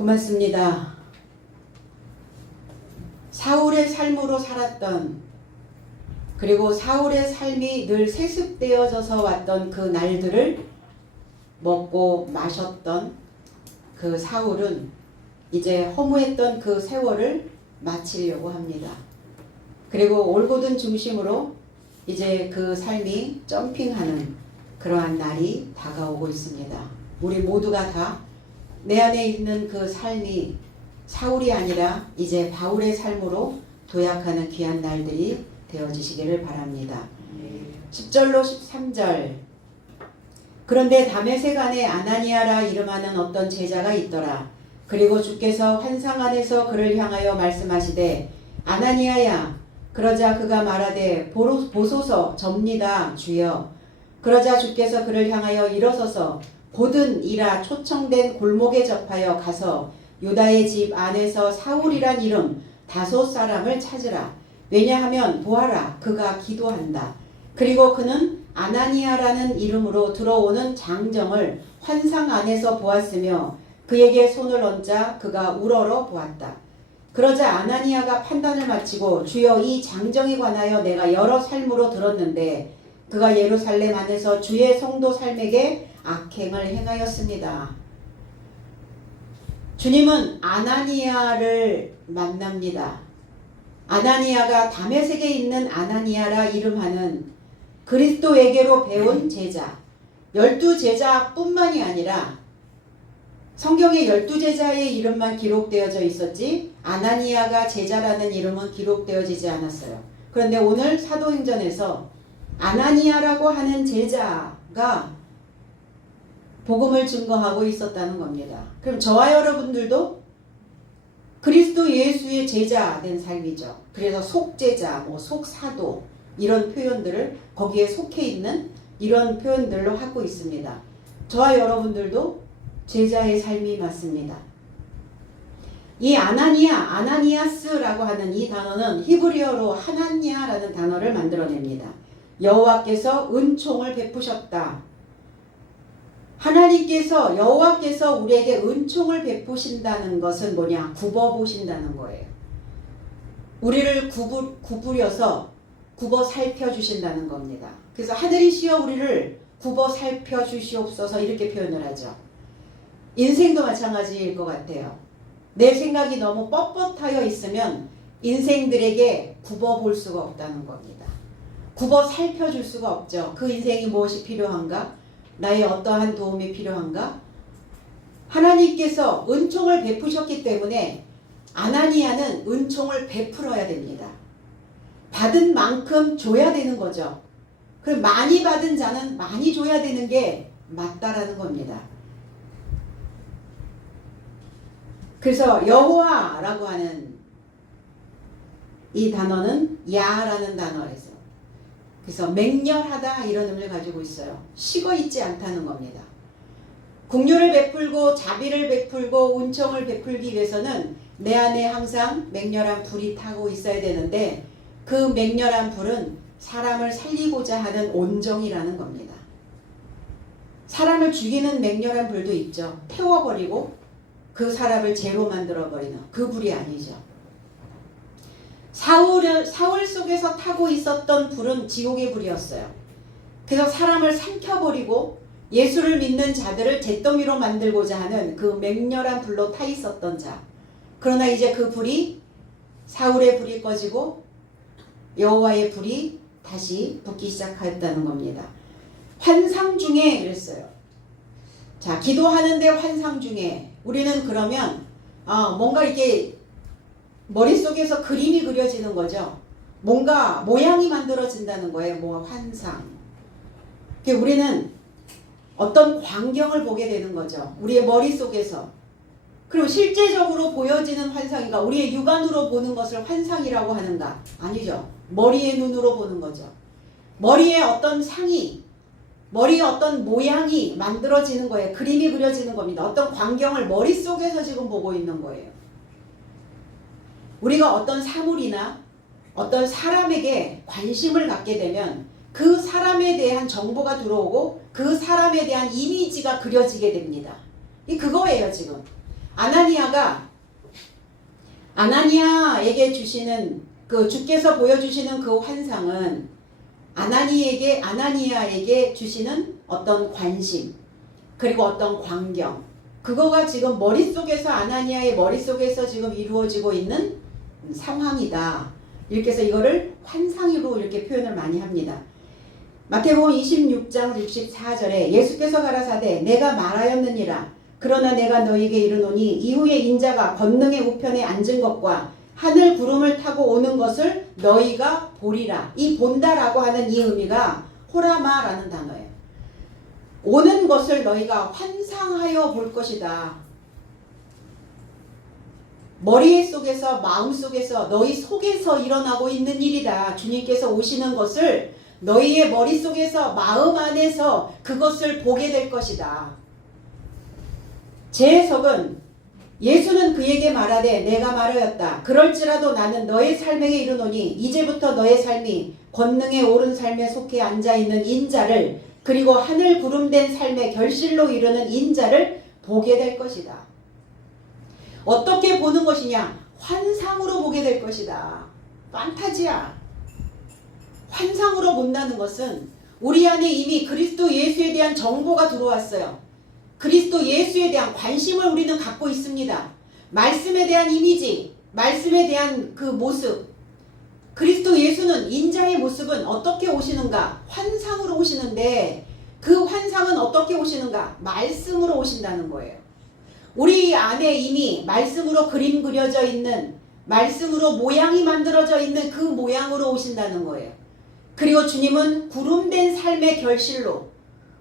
고맙습니다. 사울의 삶으로 살았던, 그리고 사울의 삶이 늘 세습되어져서 왔던 그 날들을 먹고 마셨던 그 사울은 이제 허무했던 그 세월을 마치려고 합니다. 그리고 올고든 중심으로 이제 그 삶이 점핑하는 그러한 날이 다가오고 있습니다. 우리 모두가 다 내 안에 있는 그 삶이 사울이 아니라 이제 바울의 삶으로 도약하는 귀한 날들이 되어지시기를 바랍니다. 10절로 13절. 그런데 다메섹 안에 아나니아라 이름하는 어떤 제자가 있더라. 그리고 주께서 환상 안에서 그를 향하여 말씀하시되 아나니아야. 그러자 그가 말하되 보소서 접니다 주여. 그러자 주께서 그를 향하여 일어서서 곧은 이라 초청된 골목에 접하여 가서 유다의 집 안에서 사울이란 이름 5 사람을 찾으라. 왜냐하면 보아라 그가 기도한다. 그리고 그는 아나니아라는 이름으로 들어오는 장정을 환상 안에서 보았으며 그에게 손을 얹자 그가 우러러 보았다. 그러자 아나니아가 판단을 마치고 주여 이 장정에 관하여 내가 여러 삶으로 들었는데 그가 예루살렘 안에서 주의 성도 삶에게 악행을 행하였습니다. 주님은 아나니아를 만납니다. 아나니아가 다메섹에 있는 아나니아라 이름하는 그리스도에게로 배운 제자, 12제자 뿐만이 아니라 성경에 12제자의 이름만 기록되어져 있었지 아나니아가 제자라는 이름은 기록되어지지 않았어요. 그런데 오늘 사도행전에서 아나니아라고 하는 제자가 복음을 증거하고 있었다는 겁니다. 그럼 저와 여러분들도 그리스도 예수의 제자 된 삶이죠. 그래서 속제자, 속사도 이런 표현들을 거기에 속해 있는 이런 표현들로 하고 있습니다. 저와 여러분들도 제자의 삶이 맞습니다. 이 아나니아스라고 하는 이 단어는 히브리어로 하나냐라는 단어를 만들어냅니다. 여호와께서 은총을 베푸셨다. 하나님께서 여호와께서 우리에게 은총을 베푸신다는 것은 뭐냐? 굽어보신다는 거예요. 우리를 구부려서 굽어 살펴주신다는 겁니다. 그래서 하늘이시여 우리를 굽어 살펴주시옵소서 이렇게 표현을 하죠. 인생도 마찬가지일 것 같아요. 내 생각이 너무 뻣뻣하여 있으면 인생들에게 굽어볼 수가 없다는 겁니다. 굽어 살펴줄 수가 없죠. 그 인생이 무엇이 필요한가? 나의 어떠한 도움이 필요한가? 하나님께서 은총을 베푸셨기 때문에 아나니아는 은총을 베풀어야 됩니다. 받은 만큼 줘야 되는 거죠. 그럼 많이 받은 자는 많이 줘야 되는 게 맞다라는 겁니다. 그래서 여호와라고 하는 이 단어는 야라는 단어에서 그래서 맹렬하다 이런 의미를 가지고 있어요. 식어 있지 않다는 겁니다. 긍휼을 베풀고 자비를 베풀고 은총을 베풀기 위해서는 내 안에 항상 맹렬한 불이 타고 있어야 되는데 그 맹렬한 불은 사람을 살리고자 하는 온정이라는 겁니다. 사람을 죽이는 맹렬한 불도 있죠. 태워버리고 그 사람을 죄로 만들어버리는 그 불이 아니죠. 사울 속에서 타고 있었던 불은 지옥의 불이었어요. 그래서 사람을 삼켜버리고 예수를 믿는 자들을 잿더미로 만들고자 하는 그 맹렬한 불로 타 있었던 자. 그러나 이제 그 불이 사울의 불이 꺼지고 여호와의 불이 다시 붙기 시작했다는 겁니다. 환상 중에 그랬어요. 자, 기도하는데 환상 중에 우리는 그러면 뭔가 이렇게 머릿속에서 그림이 그려지는 거죠. 뭔가 모양이 만들어진다는 거예요. 뭔가 환상. 우리는 어떤 광경을 보게 되는 거죠. 우리의 머릿속에서. 그리고 실제적으로 보여지는 환상인가? 우리의 육안으로 보는 것을 환상이라고 하는가? 아니죠. 머리의 눈으로 보는 거죠. 머리에 어떤 상이, 머리에 어떤 모양이 만들어지는 거예요. 그림이 그려지는 겁니다. 어떤 광경을 머릿속에서 지금 보고 있는 거예요. 우리가 어떤 사물이나 어떤 사람에게 관심을 갖게 되면 그 사람에 대한 정보가 들어오고 그 사람에 대한 이미지가 그려지게 됩니다. 그거예요 지금. 아나니아에게 주시는 주께서 보여주시는 그 환상은 아나니아에게 주시는 어떤 관심, 그리고 어떤 광경, 그거가 지금 아나니아의 머릿속에서 지금 이루어지고 있는 상황이다. 이렇게 해서 이거를 환상으로 이렇게 표현을 많이 합니다. 마태복음 26장 64절에 예수께서 가라사대 내가 말하였느니라. 그러나 내가 너희에게 이르노니 이후에 인자가 권능의 우편에 앉은 것과 하늘 구름을 타고 오는 것을 너희가 보리라. 이 본다라고 하는 이 의미가 호라마라는 단어예요. 오는 것을 너희가 환상하여 볼 것이다. 머리 속에서, 마음 속에서, 너희 속에서 일어나고 있는 일이다. 주님께서 오시는 것을 너희의 머릿속에서, 마음 안에서 그것을 보게 될 것이다. 제 해석은 예수는 그에게 말하되 내가 말하였다. 그럴지라도 나는 너의 삶에게 이르노니 이제부터 너의 삶이 권능에 오른 삶에 속해 앉아있는 인자를, 그리고 하늘 구름된 삶의 결실로 이르는 인자를 보게 될 것이다. 어떻게 보는 것이냐? 환상으로 보게 될 것이다. 판타지야. 환상으로 본다는 것은 우리 안에 이미 그리스도 예수에 대한 정보가 들어왔어요. 그리스도 예수에 대한 관심을 우리는 갖고 있습니다. 말씀에 대한 이미지, 말씀에 대한 그 모습. 그리스도 예수는 인자의 모습은 어떻게 오시는가? 환상으로 오시는데 그 환상은 어떻게 오시는가? 말씀으로 오신다는 거예요. 우리 안에 이미 말씀으로 그림 그려져 있는, 말씀으로 모양이 만들어져 있는 그 모양으로 오신다는 거예요. 그리고 주님은 구름된 삶의 결실로,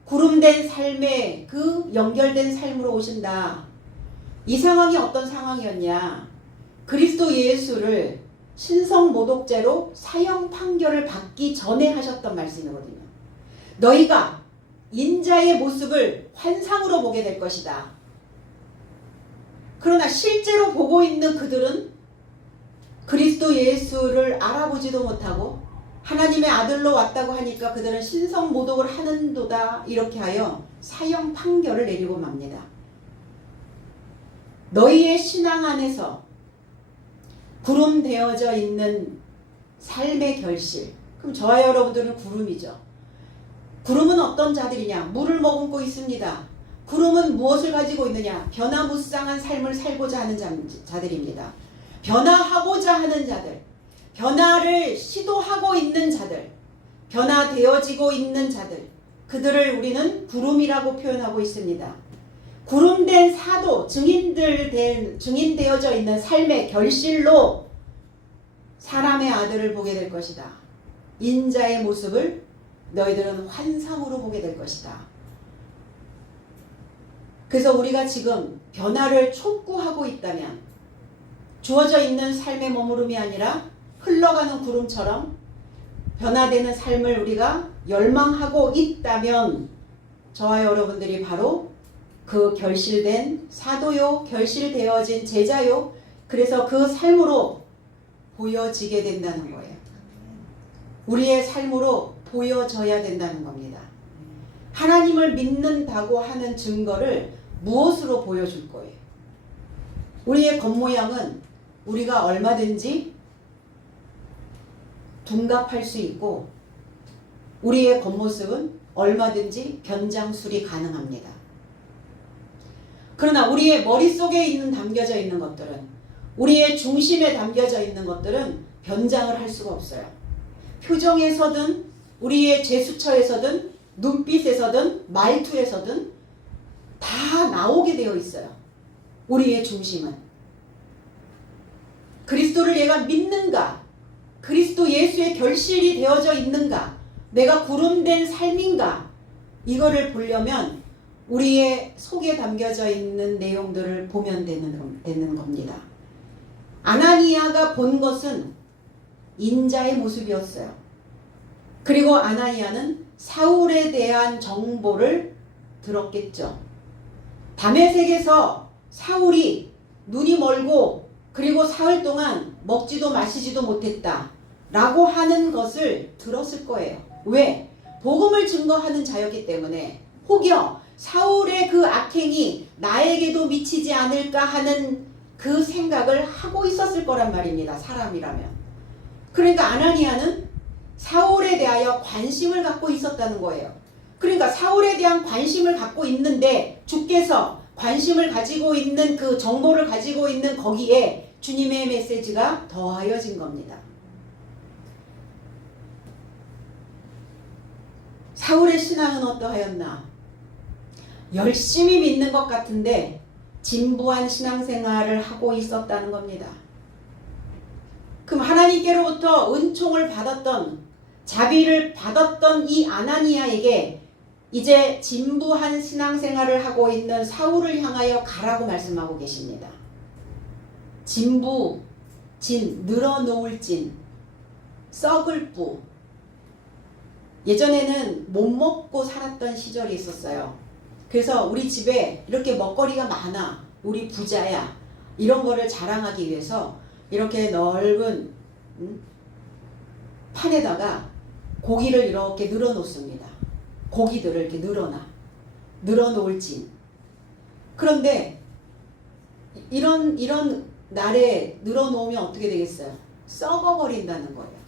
구름된 삶의 그 연결된 삶으로 오신다. 이 상황이 어떤 상황이었냐? 그리스도 예수를 신성모독죄로 사형 판결을 받기 전에 하셨던 말씀이거든요. 너희가 인자의 모습을 환상으로 보게 될 것이다. 그러나 실제로 보고 있는 그들은 그리스도 예수를 알아보지도 못하고 하나님의 아들로 왔다고 하니까 그들은 신성모독을 하는도다, 이렇게 하여 사형 판결을 내리고 맙니다. 너희의 신앙 안에서 구름되어져 있는 삶의 결실. 그럼 저와 여러분들은 구름이죠. 구름은 어떤 자들이냐? 물을 머금고 있습니다. 구름은 무엇을 가지고 있느냐? 변화무쌍한 삶을 살고자 하는 자들입니다. 변화하고자 하는 자들, 변화를 시도하고 있는 자들, 변화되어지고 있는 자들, 그들을 우리는 구름이라고 표현하고 있습니다. 구름된 사도, 증인되어져 있는 삶의 결실로 사람의 아들을 보게 될 것이다. 인자의 모습을 너희들은 환상으로 보게 될 것이다. 그래서 우리가 지금 변화를 촉구하고 있다면, 주어져 있는 삶의 머무름이 아니라 흘러가는 구름처럼 변화되는 삶을 우리가 열망하고 있다면, 저와 여러분들이 바로 그 결실된 사도요, 결실되어진 제자요, 그래서 그 삶으로 보여지게 된다는 거예요. 우리의 삶으로 보여져야 된다는 겁니다. 하나님을 믿는다고 하는 증거를 무엇으로 보여줄 거예요? 우리의 겉모양은 우리가 얼마든지 둔갑할 수 있고, 우리의 겉모습은 얼마든지 변장술이 가능합니다. 그러나 우리의 머릿속에 담겨져 있는 것들은, 우리의 중심에 담겨져 있는 것들은 변장을 할 수가 없어요. 표정에서든 우리의 제스처에서든 눈빛에서든 말투에서든 다 나오게 되어 있어요. 우리의 중심은 그리스도를 내가 믿는가? 그리스도 예수의 결실이 되어져 있는가? 내가 구름된 삶인가? 이거를 보려면 우리의 속에 담겨져 있는 내용들을 보면 되는 겁니다. 아나니아가 본 것은 인자의 모습이었어요. 그리고 아나니아는 사울에 대한 정보를 들었겠죠. 다메섹에서 사울이 눈이 멀고 그리고 사흘 동안 먹지도 마시지도 못했다 라고 하는 것을 들었을 거예요. 왜? 복음을 증거하는 자였기 때문에 혹여 사울의 그 악행이 나에게도 미치지 않을까 하는 그 생각을 하고 있었을 거란 말입니다. 사람이라면. 그러니까 아나니아는 사울에 대하여 관심을 갖고 있었다는 거예요. 그러니까 사울에 대한 관심을 갖고 있는데 주께서 관심을 가지고 있는 그 정보를 가지고 있는 거기에 주님의 메시지가 더하여진 겁니다. 사울의 신앙은 어떠하였나? 열심히 믿는 것 같은데 진부한 신앙생활을 하고 있었다는 겁니다. 그럼 하나님께로부터 은총을 받았던, 자비를 받았던 이 아나니아에게 이제 진부한 신앙생활을 하고 있는 사울을 향하여 가라고 말씀하고 계십니다. 진부, 진, 늘어놓을 진, 썩을 뿌. 예전에는 못 먹고 살았던 시절이 있었어요. 그래서 우리 집에 이렇게 먹거리가 많아, 우리 부자야, 이런 거를 자랑하기 위해서 이렇게 넓은 판에다가 고기를 이렇게 늘어놓습니다. 고기들을 이렇게 늘어놓을 진. 그런데 이런 날에 늘어놓으면 어떻게 되겠어요? 썩어버린다는 거예요.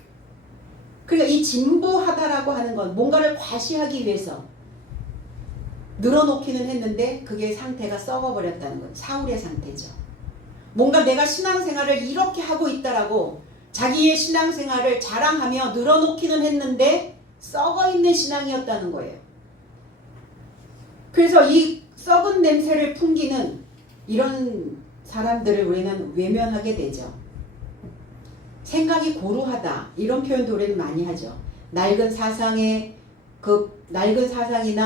그러니까 이 진부하다라고 하는 건 뭔가를 과시하기 위해서 늘어놓기는 했는데 그게 상태가 썩어버렸다는 거예요. 사울의 상태죠. 뭔가 내가 신앙생활을 이렇게 하고 있다라고 자기의 신앙생활을 자랑하며 늘어놓기는 했는데 썩어있는 신앙이었다는 거예요. 그래서 이 썩은 냄새를 풍기는 이런 사람들을 우리는 외면하게 되죠. 생각이 고루하다, 이런 표현도 우리는 많이 하죠. 낡은 사상이나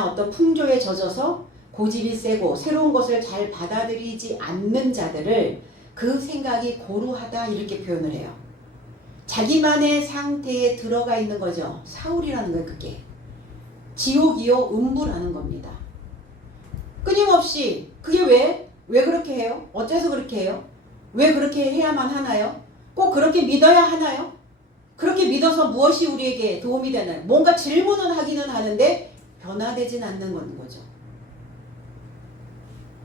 어떤 풍조에 젖어서 고집이 세고 새로운 것을 잘 받아들이지 않는 자들을 그 생각이 고루하다 이렇게 표현을 해요. 자기만의 상태에 들어가 있는 거죠. 사울이라는 거예요. 그게 지옥이요 음부라는 겁니다. 끊임없이 그게 왜 그렇게 해요? 어째서 그렇게 해요? 왜 그렇게 해야만 하나요? 꼭 그렇게 믿어야 하나요? 그렇게 믿어서 무엇이 우리에게 도움이 되나요? 뭔가 질문은 하기는 하는데 변화되진 않는 거죠.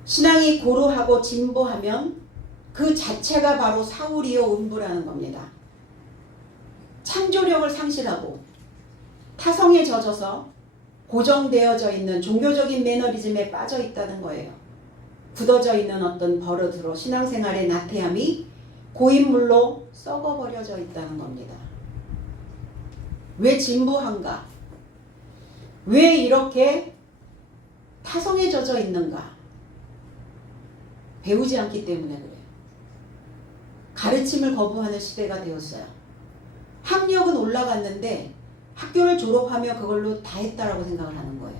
신앙이 고루하고 진보하면 그 자체가 바로 사울이요 음부라는 겁니다. 창조력을 상실하고 타성에 젖어서 고정되어져 있는 종교적인 매너리즘에 빠져 있다는 거예요. 굳어져 있는 어떤 버릇으로 신앙생활의 나태함이 고인물로 썩어버려져 있다는 겁니다. 왜 진부한가? 왜 이렇게 타성에 젖어 있는가? 배우지 않기 때문에 그래요. 가르침을 거부하는 시대가 되었어요. 학력은 올라갔는데 학교를 졸업하며 그걸로 다 했다라고 생각을 하는 거예요.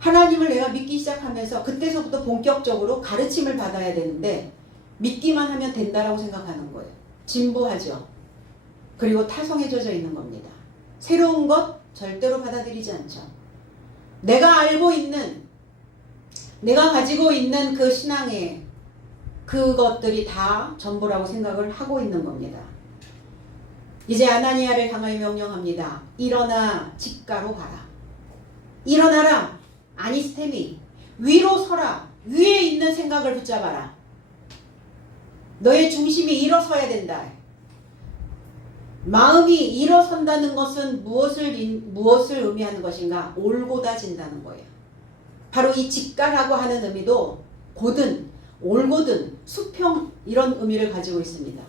하나님을 내가 믿기 시작하면서 그때서부터 본격적으로 가르침을 받아야 되는데 믿기만 하면 된다라고 생각하는 거예요. 진부하죠. 그리고 타성에 젖어 있는 겁니다. 새로운 것 절대로 받아들이지 않죠. 내가 가지고 있는 그 신앙의 그것들이 다 전부라고 생각을 하고 있는 겁니다. 이제 아나니아를 향하여 명령합니다. 일어나 직가로 가라. 일어나라. 아니스테미. 위로 서라. 위에 있는 생각을 붙잡아라. 너의 중심이 일어서야 된다. 마음이 일어선다는 것은 무엇을 의미하는 것인가? 올곧아진다는 거예요. 바로 이 직가라고 하는 의미도 고든, 올곧은, 수평 이런 의미를 가지고 있습니다.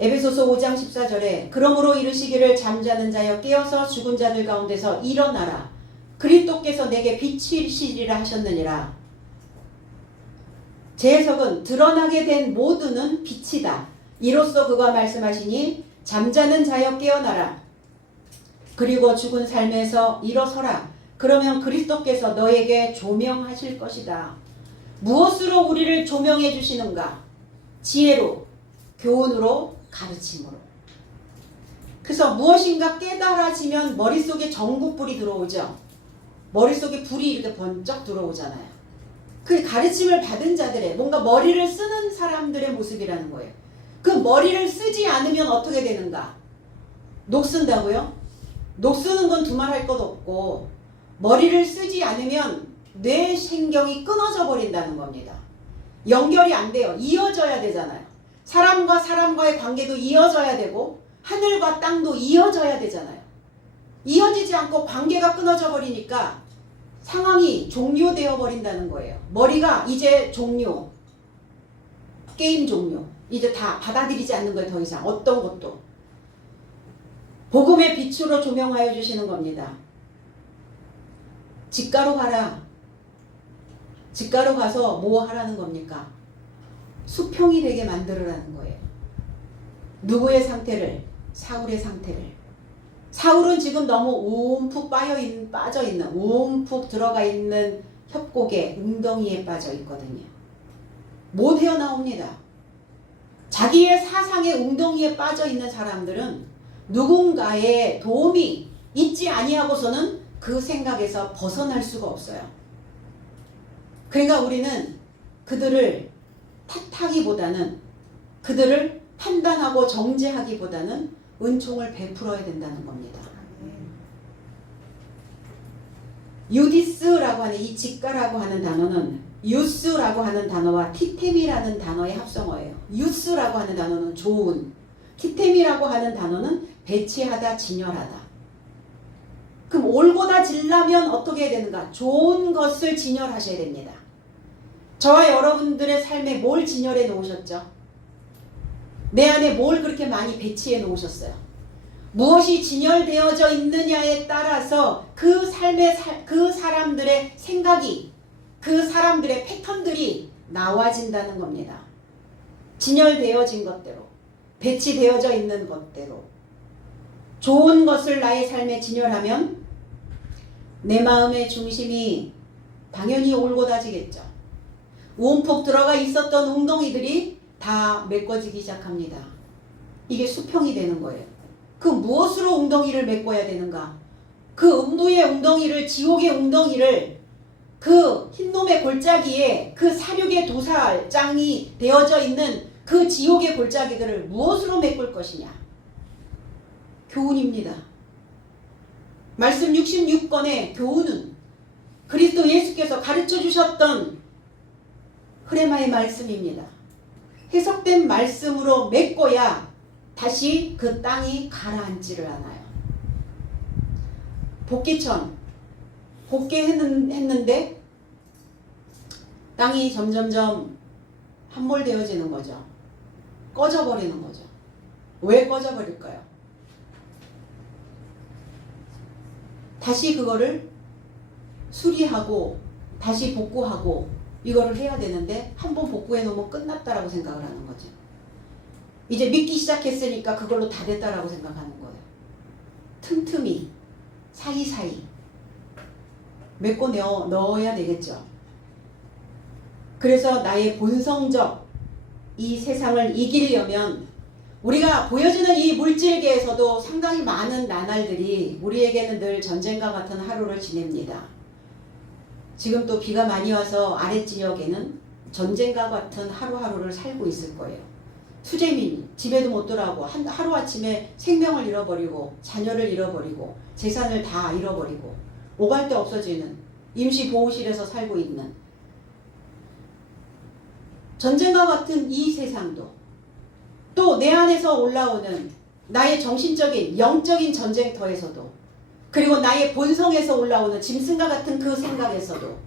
에베소서 5장 14절에 그러므로 이르시기를 잠자는 자여 깨어서 죽은 자들 가운데서 일어나라. 그리스도께서 내게 빛이시리라 하셨느니라. 제 해석은 드러나게 된 모두는 빛이다. 이로써 그가 말씀하시니 잠자는 자여 깨어나라. 그리고 죽은 삶에서 일어서라. 그러면 그리스도께서 너에게 조명하실 것이다. 무엇으로 우리를 조명해 주시는가? 지혜로, 교훈으로, 가르침으로. 그래서 무엇인가 깨달아지면 머릿속에 전구불이 들어오죠. 머릿속에 불이 이렇게 번쩍 들어오잖아요. 그 가르침을 받은 자들의 뭔가 머리를 쓰는 사람들의 모습이라는 거예요. 그 머리를 쓰지 않으면 어떻게 되는가? 녹슨다고요? 녹쓰는 건 두말할 것 없고 머리를 쓰지 않으면 뇌신경이 끊어져 버린다는 겁니다. 연결이 안 돼요. 이어져야 되잖아요. 사람과 사람과의 관계도 이어져야 되고 하늘과 땅도 이어져야 되잖아요. 이어지지 않고 관계가 끊어져 버리니까 상황이 종료되어 버린다는 거예요. 머리가 이제 종료. 게임 종료. 이제 다 받아들이지 않는 거예요. 더 이상 어떤 것도. 복음의 빛으로 조명하여 주시는 겁니다. 직가로 가라. 직가로 가서 뭐 하라는 겁니까? 수평이 되게 만들으라는 거예요. 누구의 상태를? 사울의 상태를. 사울은 지금 너무 움푹 빠져있는, 움푹 들어가 있는 협곡에, 웅덩이에 빠져 있거든요. 못 헤어나옵니다. 자기의 사상의 웅덩이에 빠져 있는 사람들은 누군가의 도움이 있지 아니하고서는 그 생각에서 벗어날 수가 없어요. 그러니까 우리는 그들을 탓하기보다는, 그들을 판단하고 정죄하기보다는 은총을 베풀어야 된다는 겁니다. 유디스라고 하는 이 직가라고 하는 단어는 유스라고 하는 단어와 티템이라는 단어의 합성어예요. 유스라고 하는 단어는 좋은, 티템이라고 하는 단어는 배치하다, 진열하다. 그럼 옳고다 질라면 어떻게 해야 되는가? 좋은 것을 진열하셔야 됩니다. 저와 여러분들의 삶에 뭘 진열해 놓으셨죠? 내 안에 뭘 그렇게 많이 배치해 놓으셨어요? 무엇이 진열되어져 있느냐에 따라서 그 삶의 그 사람들의 생각이, 그 사람들의 패턴들이 나와진다는 겁니다. 진열되어진 것대로, 배치되어져 있는 것대로. 좋은 것을 나의 삶에 진열하면 내 마음의 중심이 당연히 옳고다지겠죠. 움푹 들어가 있었던 웅덩이들이 다 메꿔지기 시작합니다. 이게 수평이 되는 거예요. 그 무엇으로 웅덩이를 메꿔야 되는가? 그 음부의 웅덩이를, 지옥의 웅덩이를, 그 흰놈의 골짜기에 그 사륙의 도살장이 되어져 있는 그 지옥의 골짜기들을 무엇으로 메꿀 것이냐? 교훈입니다. 말씀 66권의 교훈은 그리스도 예수께서 가르쳐 주셨던 흐레마의 말씀입니다. 해석된 말씀으로 메꿔야 다시 그 땅이 가라앉지를 않아요. 복귀천, 복귀했는데 땅이 점점점 함몰되어지는 거죠. 꺼져버리는 거죠. 왜 꺼져버릴까요? 다시 그거를 수리하고 다시 복구하고 이거를 해야 되는데 한번 복구해 놓으면 끝났다라고 생각을 하는 거죠. 이제 믿기 시작했으니까 그걸로 다 됐다라고 생각하는 거예요. 틈틈이 사이사이 메꿔 넣어야 되겠죠. 그래서 나의 본성적 이 세상을 이기려면 우리가 보여지는 이 물질계에서도 상당히 많은 나날들이 우리에게는 늘 전쟁과 같은 하루를 지냅니다. 지금 또 비가 많이 와서 아랫지역에는 전쟁과 같은 하루하루를 살고 있을 거예요. 수재민, 집에도 못 돌아오고 하루아침에 생명을 잃어버리고 자녀를 잃어버리고 재산을 다 잃어버리고 오갈 데 없어지는 임시보호실에서 살고 있는 전쟁과 같은 이 세상도 또 내 안에서 올라오는 나의 정신적인 영적인 전쟁터에서도 그리고 나의 본성에서 올라오는 짐승과 같은 그 생각에서도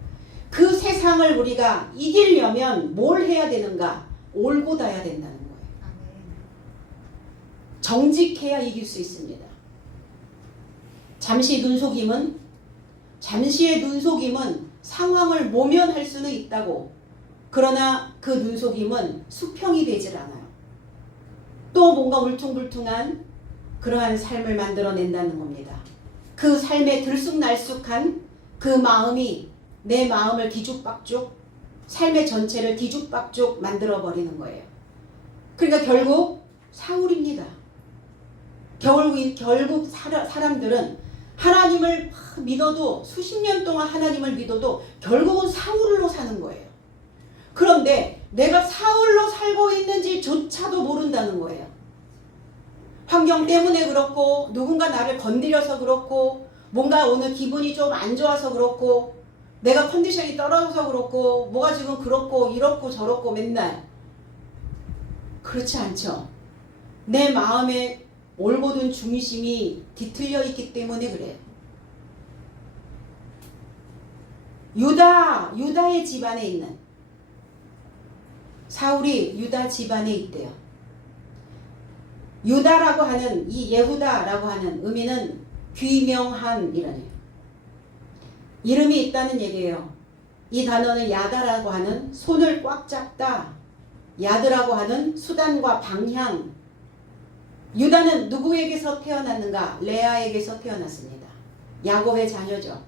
그 세상을 우리가 이기려면 뭘 해야 되는가? 올곧아야 된다는 거예요. 정직해야 이길 수 있습니다. 잠시의 눈속임은 상황을 모면할 수는 있다고. 그러나 그 눈속임은 수평이 되질 않아요. 또 뭔가 울퉁불퉁한 그러한 삶을 만들어낸다는 겁니다. 그 삶에 들쑥날쑥한 그 마음이 내 마음을 뒤죽박죽, 삶의 전체를 뒤죽박죽 만들어버리는 거예요. 그러니까 결국 사울입니다. 결국 사람들은 하나님을 믿어도 수십 년 동안 하나님을 믿어도 결국은 사울로 사는 거예요. 그런데 내가 사울로 살고 있는지조차도 모른다는 거예요. 환경 때문에 그렇고 누군가 나를 건드려서 그렇고 뭔가 오늘 기분이 좀 안 좋아서 그렇고 내가 컨디션이 떨어져서 그렇고 뭐가 지금 그렇고 이렇고 저렇고 맨날 그렇지 않죠. 내 마음에 올곧은 중심이 뒤틀려 있기 때문에 그래요. 유다의 집안에 있는 사울이 유다 집안에 있대요. 유다라고 하는 이 예후다라고 하는 의미는 귀명한 이라네요. 이름이 있다는 얘기예요. 이 단어는 야다라고 하는 손을 꽉 잡다, 야드라고 하는 수단과 방향. 유다는 누구에게서 태어났는가? 레아에게서 태어났습니다. 야곱의 자녀죠.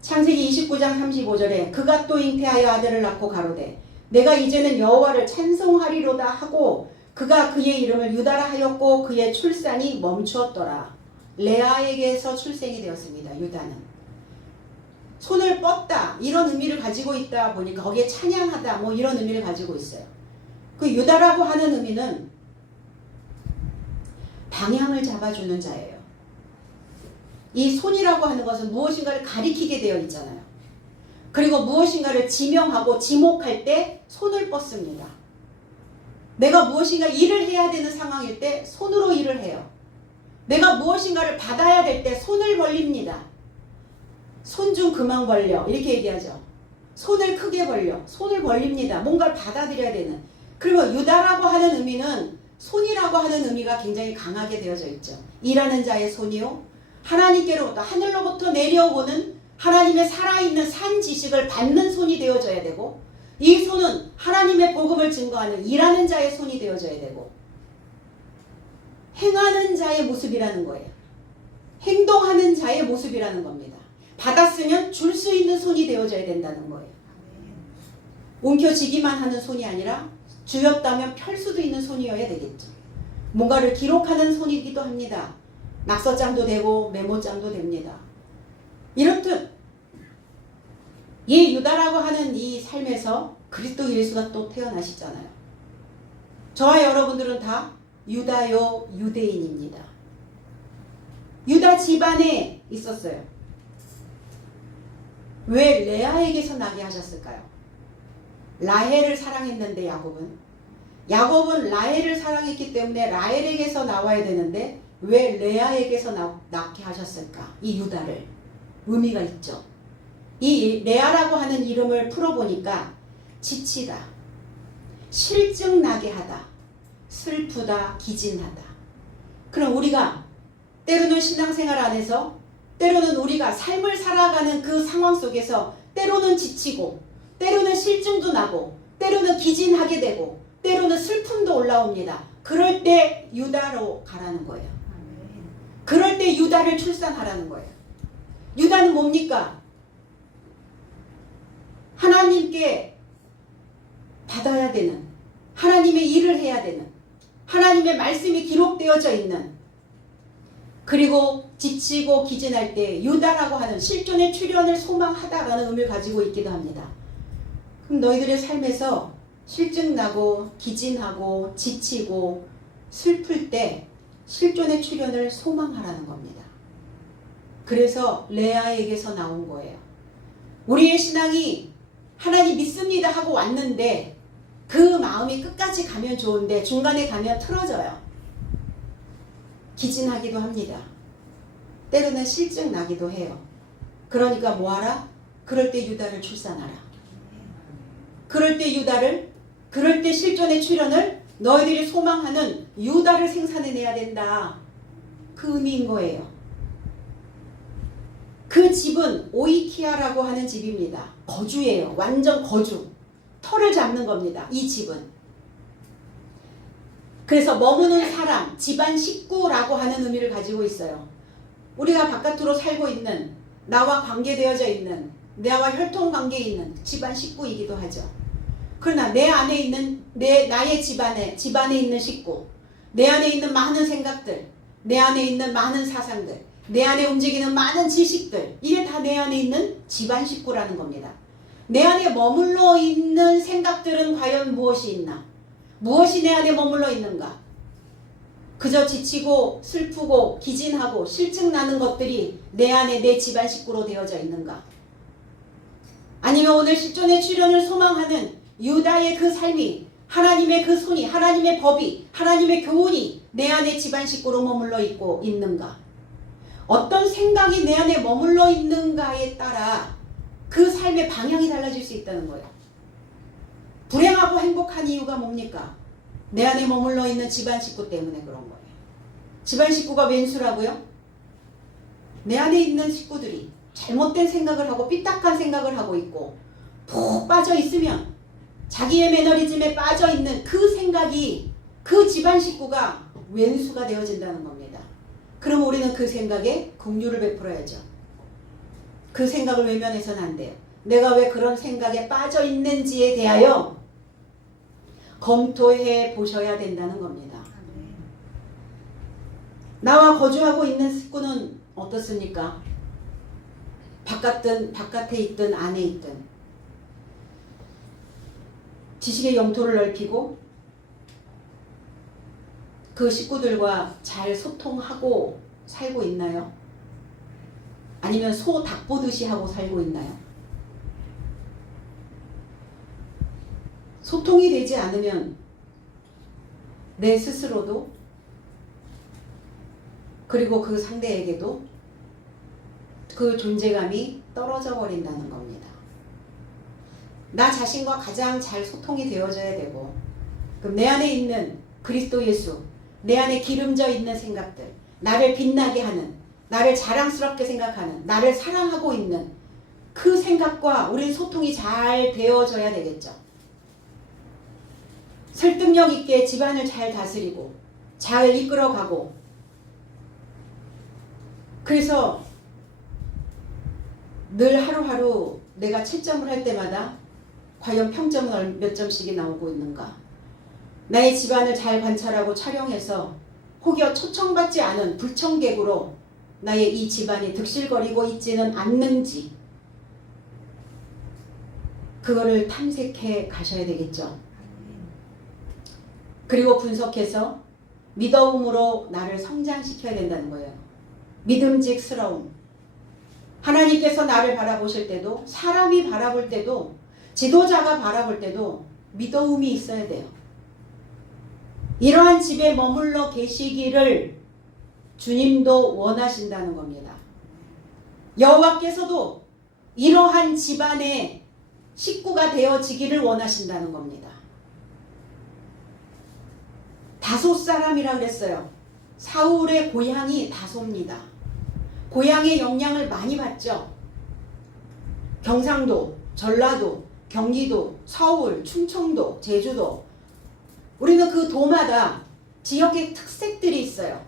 창세기 29장 35절에 그가 또 잉태하여 아들을 낳고 가로되 내가 이제는 여호와를 찬송하리로다 하고 그가 그의 이름을 유다라 하였고 그의 출산이 멈추었더라. 레아에게서 출생이 되었습니다. 유다는. 손을 뻗다 이런 의미를 가지고 있다 보니까 거기에 찬양하다 뭐 이런 의미를 가지고 있어요. 그 유다라고 하는 의미는 방향을 잡아주는 자예요. 이 손이라고 하는 것은 무엇인가를 가리키게 되어 있잖아요. 그리고 무엇인가를 지명하고 지목할 때 손을 뻗습니다. 내가 무엇인가 일을 해야 되는 상황일 때 손으로 일을 해요. 내가 무엇인가를 받아야 될 때 손을 벌립니다. 손 좀 그만 벌려 이렇게 얘기하죠. 손을 크게 벌려. 손을 벌립니다. 뭔가를 받아들여야 되는. 그리고 유다라고 하는 의미는 손이라고 하는 의미가 굉장히 강하게 되어져 있죠. 일하는 자의 손이요. 하나님께로부터 하늘로부터 내려오는 하나님의 살아있는 산 지식을 받는 손이 되어져야 되고 이 손은 하나님의 복음을 증거하는 일하는 자의 손이 되어져야 되고 행하는 자의 모습이라는 거예요. 행동하는 자의 모습이라는 겁니다. 받았으면 줄 수 있는 손이 되어져야 된다는 거예요. 움켜쥐기만 하는 손이 아니라 주였다면 펼 수도 있는 손이어야 되겠죠. 뭔가를 기록하는 손이기도 합니다. 낙서장도 되고 메모장도 됩니다. 이렇듯 이 유다라고 하는 이 삶에서 그리스도 예수가 또 태어나시잖아요. 저와 여러분들은 다 유다요 유대인입니다. 유다 집안에 있었어요. 왜 레아에게서 나게 하셨을까요? 라헬을 사랑했는데 야곱은 라헬을 사랑했기 때문에 라헬에게서 나와야 되는데 왜 레아에게서 낳게 하셨을까? 이 유다를. 의미가 있죠. 이 레아라고 하는 이름을 풀어보니까 지치다, 실증 나게 하다, 슬프다, 기진하다. 그럼 우리가 때로는 신앙생활 안에서 때로는 우리가 삶을 살아가는 그 상황 속에서 때로는 지치고 때로는 실증도 나고 때로는 기진하게 되고 때로는 슬픔도 올라옵니다. 그럴 때 유다로 가라는 거예요. 그럴 때 유다를 출산하라는 거예요. 유다는 뭡니까? 하나님께 받아야 되는, 하나님의 일을 해야 되는, 하나님의 말씀이 기록되어져 있는, 그리고 지치고 기진할 때 유다라고 하는 실존의 출현을 소망하다라는 의미를 가지고 있기도 합니다. 그럼 너희들의 삶에서 실증나고 기진하고 지치고 슬플 때 실존의 출현을 소망하라는 겁니다. 그래서 레아에게서 나온 거예요. 우리의 신앙이 하나님 믿습니다 하고 왔는데 그 마음이 끝까지 가면 좋은데 중간에 가면 틀어져요. 기진하기도 합니다. 때로는 실증 나기도 해요. 그러니까 뭐하라? 그럴 때 유다를 출산하라. 그럴 때 실존의 출현을 너희들이 소망하는 유다를 생산해내야 된다. 그 의미인 거예요. 그 집은 오이키아라고 하는 집입니다. 거주예요. 완전 거주. 터를 잡는 겁니다. 이 집은. 그래서 머무는 사람, 집안 식구라고 하는 의미를 가지고 있어요. 우리가 바깥으로 살고 있는, 나와 관계되어져 있는, 나와 혈통관계에 있는 집안 식구이기도 하죠. 그러나 내 안에 있는, 나의 집안에 있는 식구, 내 안에 있는 많은 생각들, 내 안에 있는 많은 사상들, 내 안에 움직이는 많은 지식들, 이게 다 내 안에 있는 집안 식구라는 겁니다. 내 안에 머물러 있는 생각들은 과연 무엇이 있나? 무엇이 내 안에 머물러 있는가? 그저 지치고 슬프고 기진하고 실증 나는 것들이 내 안에 내 집안 식구로 되어져 있는가? 아니면 오늘 실존의 출현을 소망하는 유다의 그 삶이, 하나님의 그 손이, 하나님의 법이, 하나님의 교훈이 내 안에 집안 식구로 머물러 있고 있는가? 어떤 생각이 내 안에 머물러 있는가에 따라 그 삶의 방향이 달라질 수 있다는 거예요. 불행하고 행복한 이유가 뭡니까? 내 안에 머물러 있는 집안 식구 때문에 그런 거예요. 집안 식구가 왼수라고요? 내 안에 있는 식구들이 잘못된 생각을 하고 삐딱한 생각을 하고 있고 푹 빠져 있으면 자기의 매너리즘에 빠져 있는 그 생각이 그 집안 식구가 왼수가 되어진다는 겁니다. 그럼 우리는 그 생각에 긍휼을 베풀어야죠. 그 생각을 외면해서는 안 돼요. 내가 왜 그런 생각에 빠져 있는지에 대하여 검토해 보셔야 된다는 겁니다. 나와 거주하고 있는 식구는 어떻습니까? 바깥에 있든 안에 있든 지식의 영토를 넓히고 그 식구들과 잘 소통하고 살고 있나요? 아니면 소 닭 보듯이 하고 살고 있나요? 소통이 되지 않으면 내 스스로도 그리고 그 상대에게도 그 존재감이 떨어져 버린다는 겁니다. 나 자신과 가장 잘 소통이 되어져야 되고, 그럼 내 안에 있는 그리스도 예수, 내 안에 기름져 있는 생각들, 나를 빛나게 하는, 나를 자랑스럽게 생각하는, 나를 사랑하고 있는 그 생각과 우리 소통이 잘 되어져야 되겠죠. 설득력 있게 집안을 잘 다스리고 잘 이끌어가고, 그래서 늘 하루하루 내가 채점을 할 때마다 과연 평점은 몇 점씩이 나오고 있는가? 나의 집안을 잘 관찰하고 촬영해서 혹여 초청받지 않은 불청객으로 나의 이 집안이 득실거리고 있지는 않는지 그거를 탐색해 가셔야 되겠죠. 그리고 분석해서 믿음으로 나를 성장시켜야 된다는 거예요. 믿음직스러움. 하나님께서 나를 바라보실 때도, 사람이 바라볼 때도, 지도자가 바라볼 때도 믿음이 있어야 돼요. 이러한 집에 머물러 계시기를 주님도 원하신다는 겁니다. 여호와께서도 이러한 집안의 식구가 되어지기를 원하신다는 겁니다. 다소 사람이라 그랬어요. 사울의 고향이 다소입니다. 고향의 영향을 많이 받죠. 경상도, 전라도, 경기도, 서울, 충청도, 제주도. 우리는 그 도마다 지역의 특색들이 있어요.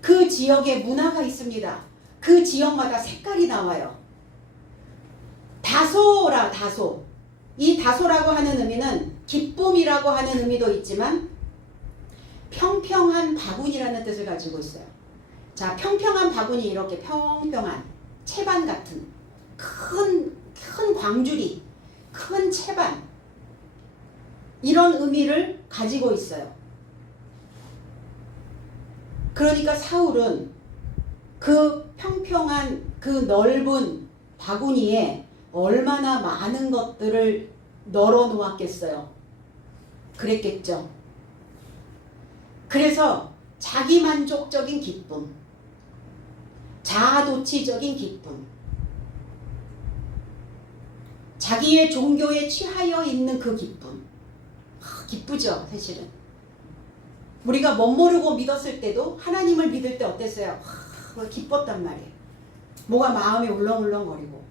그 지역의 문화가 있습니다. 그 지역마다 색깔이 나와요. 다소라, 다소. 이 다소라고 하는 의미는 기쁨이라고 하는 의미도 있지만 평평한 바구니라는 뜻을 가지고 있어요. 자, 평평한 바구니, 이렇게 평평한 채반 같은 큰 광주리, 큰 채반, 이런 의미를 가지고 있어요. 그러니까 사울은 그 평평한 그 넓은 바구니에 얼마나 많은 것들을 널어 놓았겠어요. 그랬겠죠. 그래서 자기만족적인 기쁨, 자아도취적인 기쁨, 자기의 종교에 취하여 있는 그 기쁨, 기쁘죠. 사실은 우리가 멋모르고 믿었을 때도 하나님을 믿을 때 어땠어요? 기뻤단 말이에요. 뭐가 마음이 울렁울렁거리고,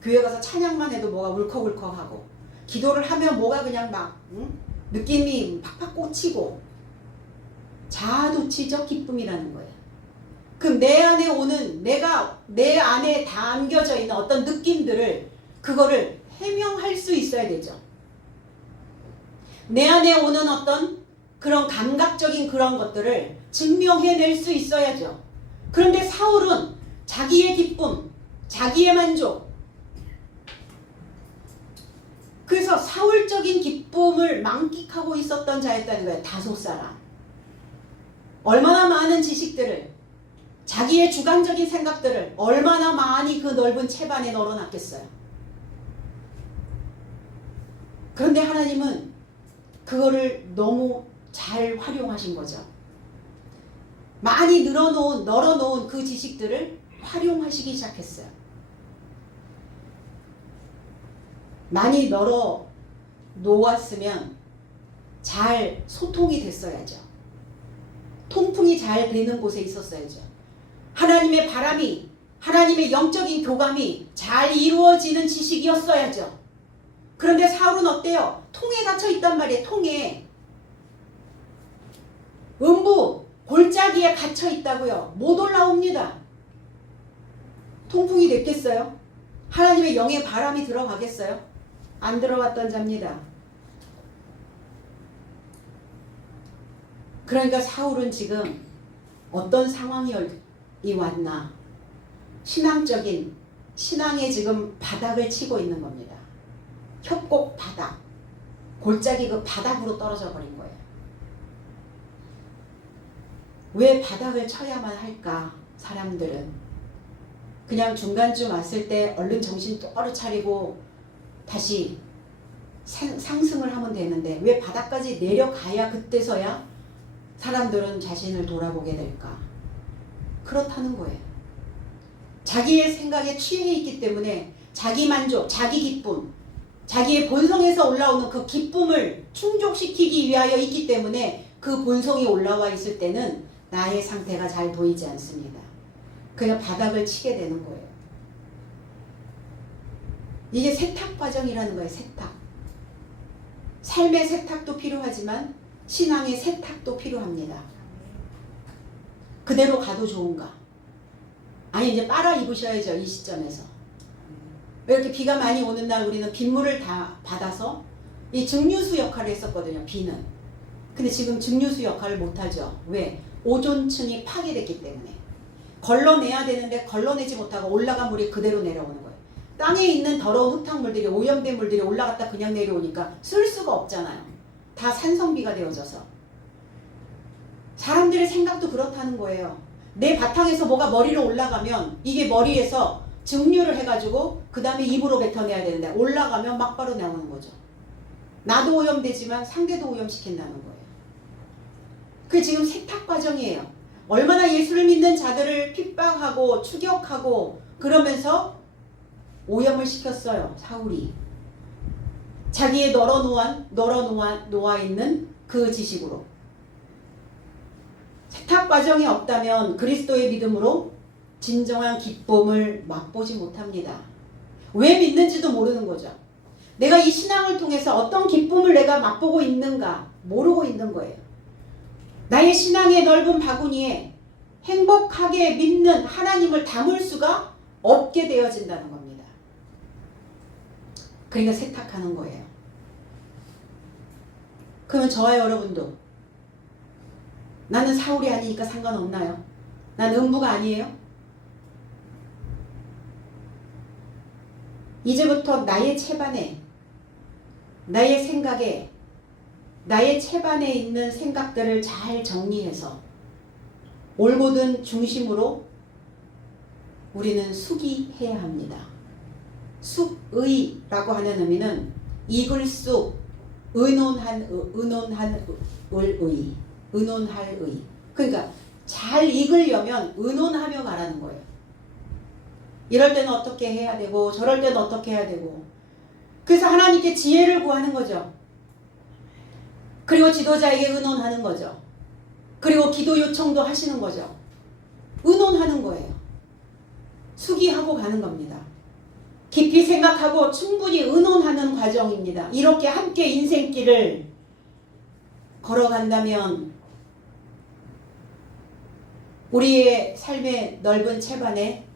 교회 가서 찬양만 해도 뭐가 울컥울컥하고, 기도를 하면 뭐가 그냥 막 느낌이 팍팍 꽂히고, 자아도취적 기쁨이라는 거예요. 그럼 내 안에 오는, 내 안에 담겨져 있는 어떤 느낌들을, 그거를 해명할 수 있어야 되죠. 내 안에 오는 어떤 그런 감각적인 그런 것들을 증명해낼 수 있어야죠. 그런데 사울은 자기의 기쁨, 자기의 만족, 그래서 사울적인 기쁨을 만끽하고 있었던 자였다는 거예요. 다소 사람. 얼마나 많은 지식들을, 자기의 주관적인 생각들을 얼마나 많이 그 넓은 채반에 널어놨겠어요. 그런데 하나님은 그거를 너무 잘 활용하신 거죠. 많이 널어놓은 그 지식들을 활용하시기 시작했어요. 많이 널어 놓았으면 잘 소통이 됐어야죠. 통풍이 잘 되는 곳에 있었어야죠. 하나님의 바람이, 하나님의 영적인 교감이 잘 이루어지는 지식이었어야죠. 그런데 사울은 어때요? 통에 갇혀 있단 말이에요. 통에. 음부 골짜기에 갇혀 있다고요. 못 올라옵니다. 통풍이 됐겠어요? 하나님의 영의 바람이 들어가겠어요? 안 들어갔던 자입니다. 그러니까 사울은 지금 어떤 상황이 왔나? 신앙의 지금 바닥을 치고 있는 겁니다. 협곡 바닥, 골짜기 그 바닥으로 떨어져 버린 거예요. 왜 바닥을 쳐야만 할까? 사람들은 그냥 중간쯤 왔을 때 얼른 정신 똑바로 차리고 다시 상승을 하면 되는데 왜 바닥까지 내려가야 그때서야 사람들은 자신을 돌아보게 될까? 그렇다는 거예요. 자기의 생각에 취해 있기 때문에 자기 만족, 자기 기쁨, 자기의 본성에서 올라오는 그 기쁨을 충족시키기 위하여 있기 때문에 그 본성이 올라와 있을 때는 나의 상태가 잘 보이지 않습니다. 그냥 바닥을 치게 되는 거예요. 이게 세탁 과정이라는 거예요. 세탁. 삶의 세탁도 필요하지만 신앙의 세탁도 필요합니다. 그대로 가도 좋은가? 아니 이제 빨아 입으셔야죠. 이 시점에서. 이렇게 비가 많이 오는 날 우리는 빗물을 다 받아서 이 증류수 역할을 했었거든요. 비는. 근데 지금 증류수 역할을 못하죠. 왜? 오존층이 파괴됐기 때문에. 걸러내야 되는데 걸러내지 못하고 올라간 물이 그대로 내려오는 거예요. 땅에 있는 더러운 흙탕물들이, 오염된 물들이 올라갔다 그냥 내려오니까 쓸 수가 없잖아요. 다 산성비가 되어져서. 사람들의 생각도 그렇다는 거예요. 내 바탕에서 뭐가 머리로 올라가면 이게 머리에서 증류를 해가지고 그 다음에 입으로 뱉어내야 되는데 올라가면 막바로 나오는 거죠. 나도 오염되지만 상대도 오염시킨다는 거예요. 그게 지금 세탁 과정이에요. 얼마나 예수를 믿는 자들을 핍박하고 추격하고 그러면서 오염을 시켰어요. 사울이. 자기의 널어놓아 있는 그 지식으로. 세탁 과정이 없다면 그리스도의 믿음으로 진정한 기쁨을 맛보지 못합니다. 왜 믿는지도 모르는 거죠. 내가 이 신앙을 통해서 어떤 기쁨을 내가 맛보고 있는가 모르고 있는 거예요. 나의 신앙의 넓은 바구니에 행복하게 믿는 하나님을 담을 수가 없게 되어진다는 겁니다. 그러니까 세탁하는 거예요. 그러면 저와 여러분도 나는 사울이 아니니까 상관없나요? 난 음부가 아니에요? 이제부터 나의 채반에, 나의 생각에, 나의 채반에 있는 생각들을 잘 정리해서 올곧은 중심으로 우리는 숙이해야 합니다. 숙의라고 하는 의미는 익을 쑥, 의논할 의. 그러니까 잘 익으려면 의논하며 가라는 거예요. 이럴 때는 어떻게 해야 되고 저럴 때는 어떻게 해야 되고. 그래서 하나님께 지혜를 구하는 거죠. 그리고 지도자에게 의논하는 거죠. 그리고 기도 요청도 하시는 거죠. 의논하는 거예요. 숙의하고 가는 겁니다. 깊이 생각하고 충분히 의논하는 과정입니다. 이렇게 함께 인생길을 걸어간다면 우리의 삶의 넓은 채반에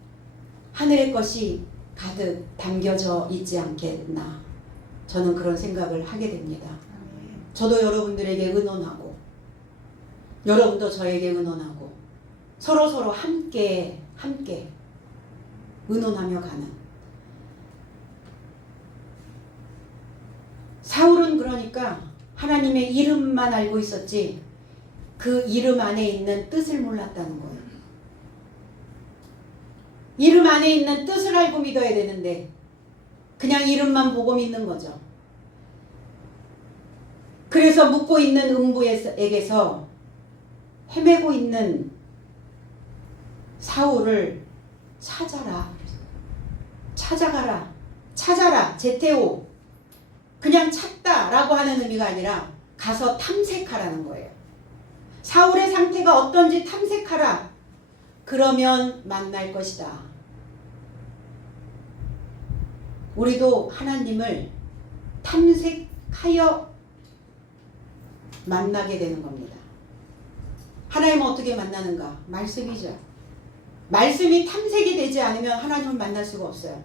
하늘의 것이 가득 담겨져 있지 않겠나. 저는 그런 생각을 하게 됩니다. 저도 여러분들에게 의논하고 여러분도 저에게 의논하고 서로 함께 의논하며 가는. 사울은 그러니까 하나님의 이름만 알고 있었지 그 그 이름 안에 있는 뜻을 몰랐다는 거예요. 이름 안에 있는 뜻을 알고 믿어야 되는데 그냥 이름만 보고 믿는 거죠. 그래서 묻고 있는 음부에게서 헤매고 있는 사울을 찾아가라, 제테오. 그냥 찾다라고 하는 의미가 아니라 가서 탐색하라는 거예요. 사울의 상태가 어떤지 탐색하라. 그러면 만날 것이다. 우리도 하나님을 탐색하여 만나게 되는 겁니다. 하나님은 어떻게 만나는가? 말씀이죠. 말씀이 탐색이 되지 않으면 하나님을 만날 수가 없어요.